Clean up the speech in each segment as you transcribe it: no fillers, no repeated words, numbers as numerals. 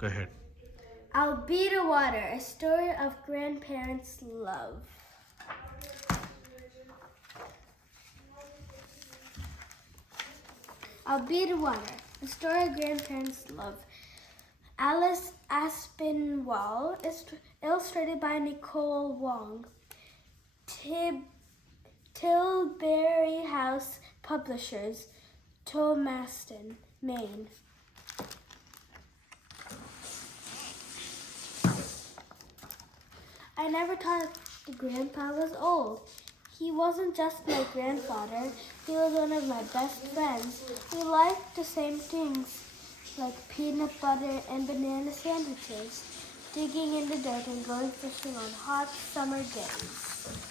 Go ahead. I'll Be the Water, a story of grandparents' love. I'll Be the Water, a story of grandparents' love. Alice Aspinwall, illustrated by Nicole Wong. Tilbury House Publishers, Thomaston, Maine. I never thought Grandpa was old. He wasn't just my grandfather, he was one of my best friends. We liked the same things, like peanut butter and banana sandwiches, digging in the dirt and going fishing on hot summer days.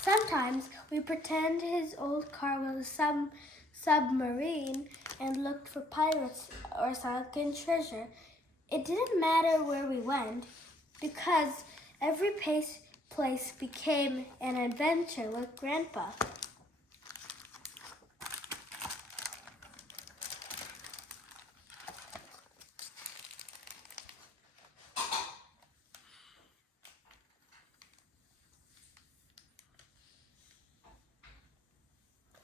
Sometimes we pretend his old car was a submarine and looked for pirates or sunken treasure. It didn't matter where we went because every place became an adventure with Grandpa.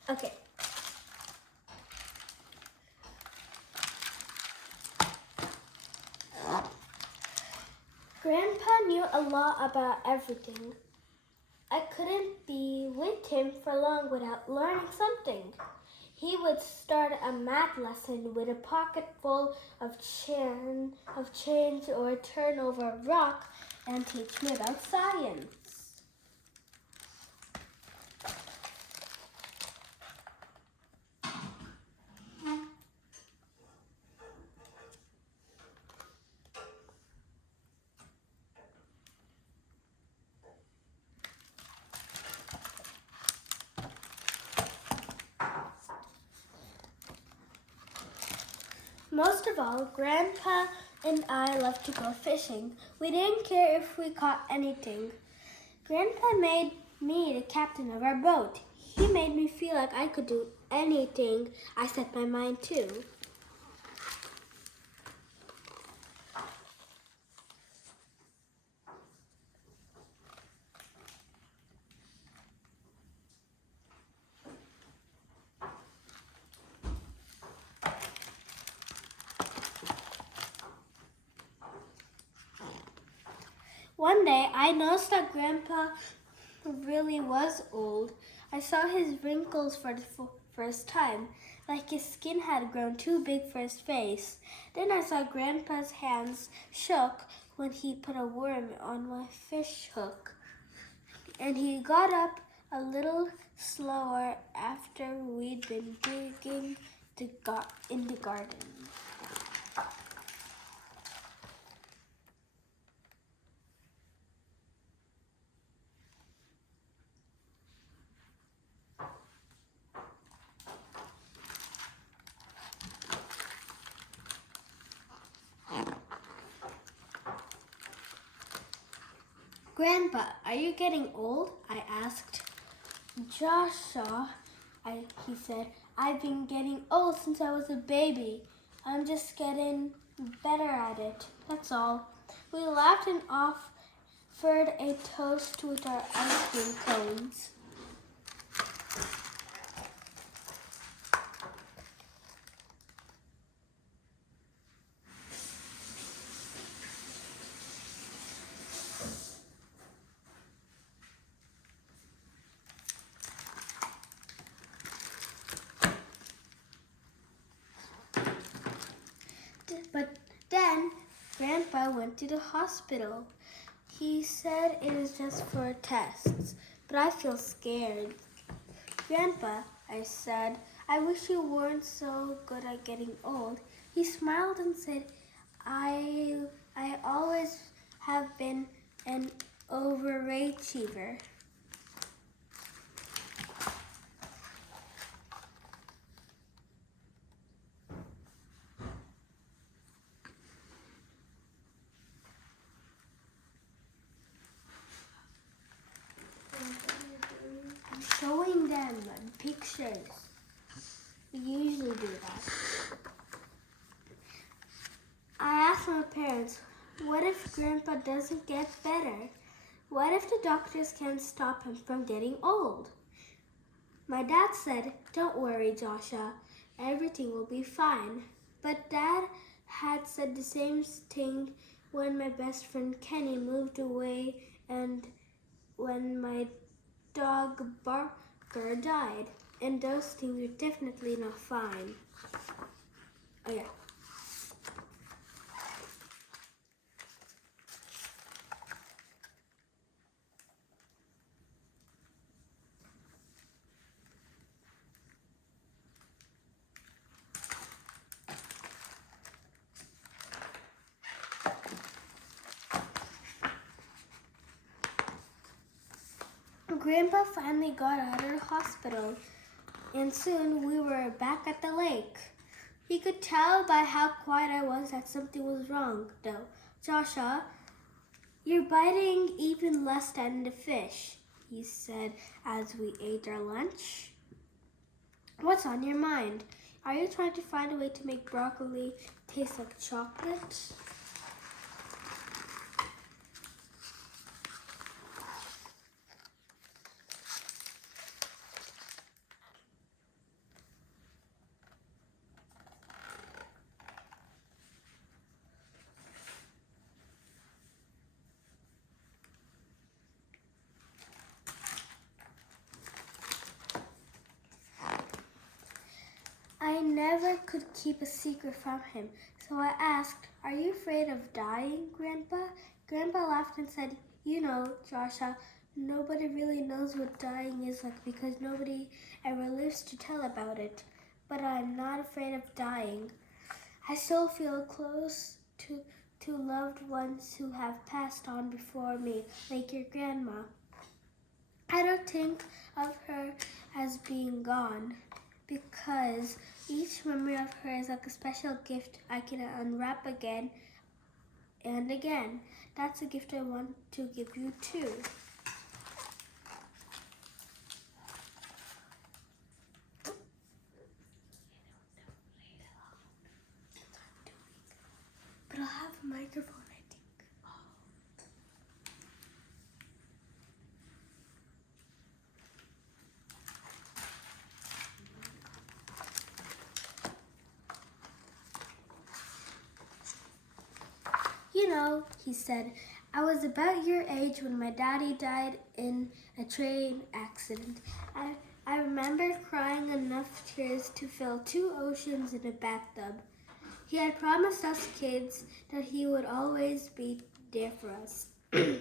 Okay. Grandpa knew a lot about everything. I couldn't be with him for long without learning something. He would start a math lesson with a pocket full of change or turn over a rock and teach me about science. Most of all, Grandpa and I loved to go fishing. We didn't care if we caught anything. Grandpa made me the captain of our boat. He made me feel like I could do anything I set my mind to. One day, I noticed that Grandpa really was old. I saw his wrinkles for the first time, like his skin had grown too big for his face. Then I saw Grandpa's hands shook when he put a worm on my fish hook. And he got up a little slower after we'd been digging in the garden. Grandpa, are you getting old? I asked. Joshua, he said, I've been getting old since I was a baby. I'm just getting better at it, that's all. We laughed and offered a toast with our ice cream cones. But then Grandpa went to the hospital. He said it is just for tests, but I feel scared. Grandpa, I said, I wish you weren't so good at getting old. He smiled and said, I always have been an overachiever. pictures. We usually do that. I asked my parents, what if Grandpa doesn't get better? What if the doctors can't stop him from getting old? My dad said, don't worry, Joshua. Everything will be fine. But Dad had said the same thing when my best friend Kenny moved away and when my dog Barker died. And those things are definitely not fine. Oh yeah. Grandpa finally got out of the hospital, and soon we were back at the lake. He could tell by how quiet I was that something was wrong, though. Joshua, you're biting even less than the fish, he said as we ate our lunch. What's on your mind? Are you trying to find a way to make broccoli taste like chocolate? I never could keep a secret from him, so I asked, are you afraid of dying, Grandpa? Grandpa laughed and said, you know, Joshua, nobody really knows what dying is like because nobody ever lives to tell about it. But I'm not afraid of dying. I still feel close to loved ones who have passed on before me, like your grandma. I don't think of her as being gone because each memory of her is like a special gift I can unwrap again and again. That's a gift I want to give you too. But I'll have a microphone, I think. You know, he said, I was about your age when my daddy died in a train accident. I remember crying enough tears to fill 2 oceans in a bathtub. He had promised us kids that he would always be there for us. I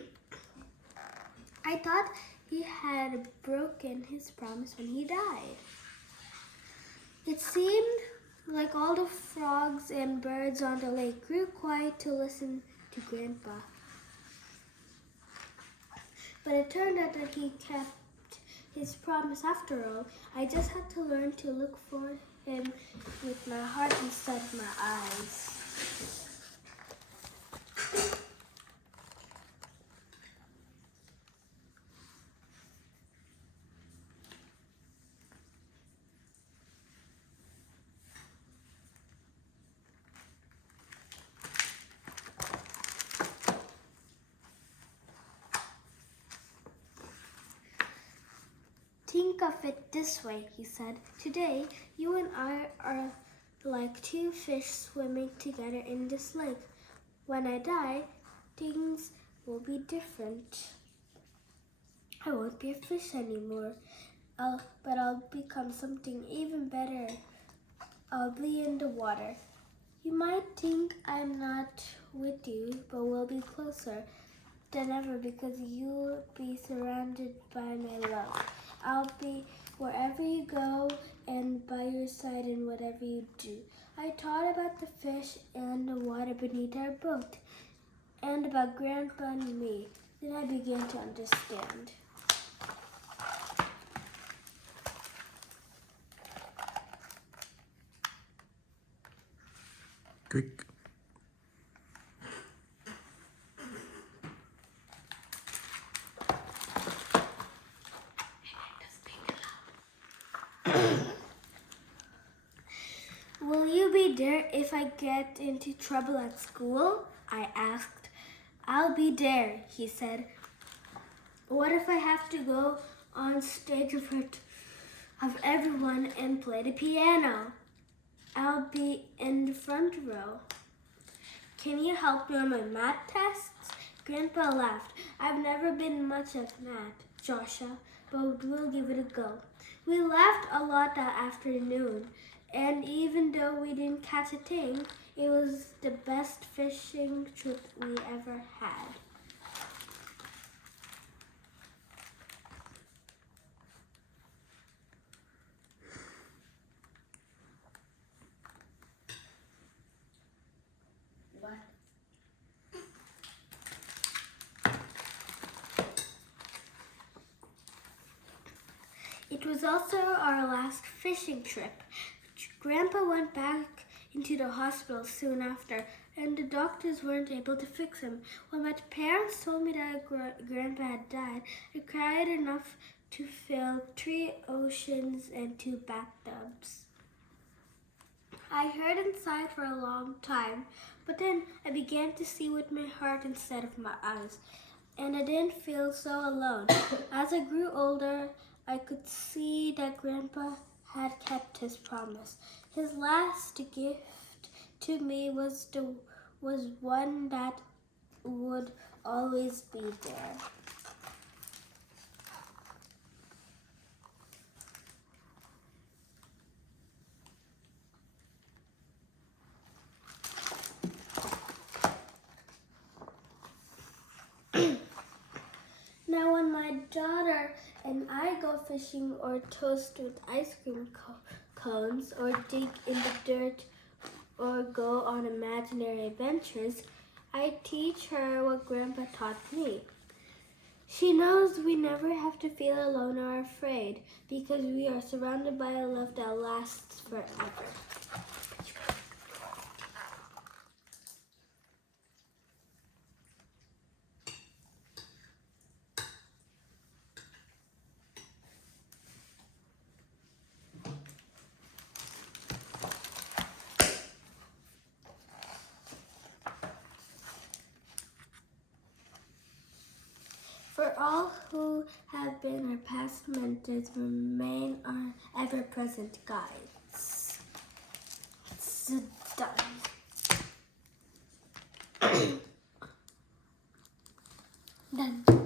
thought he had broken his promise when he died. It seemed like all the frogs and birds on the lake grew quiet to listen to Grandpa. But it turned out that he kept his promise after all. I just had to learn to look for him with my heart instead of my eyes. Think of it this way, he said. Today, you and I are like 2 fish swimming together in this lake. When I die, things will be different. I won't be a fish anymore, but I'll become something even better. I'll be in the water. You might think I'm not with you, but we'll be closer than ever because you'll be surrounded by my love. I'll be wherever you go and by your side in whatever you do. I thought about the fish and the water beneath our boat and about Grandpa and me. Then I began to understand. Quick. be there if I get into trouble at school? I asked. I'll be there, he said. What if I have to go on stage in front of everyone and play the piano? I'll be in the front row. Can you help me on my math tests? Grandpa laughed. I've never been much of math, Joshua, but we'll give it a go. We laughed a lot that afternoon, and even though we didn't catch a thing, it was the best fishing trip we ever had. What? It was also our last fishing trip. Grandpa went back into the hospital soon after, and the doctors weren't able to fix him. When my parents told me that Grandpa had died, I cried enough to fill 3 oceans and 2 bathtubs. I heard inside for a long time, but then I began to see with my heart instead of my eyes, and I didn't feel so alone. As I grew older, I could see that Grandpa had kept his promise. His last gift to me was one that would always be there. Now when my daughter and I go fishing or toast with ice cream cones or dig in the dirt or go on imaginary adventures, I teach her what Grandpa taught me. She knows we never have to feel alone or afraid because we are surrounded by a love that lasts forever. For all who have been our past mentors, remain our ever-present guides. It's done. Done.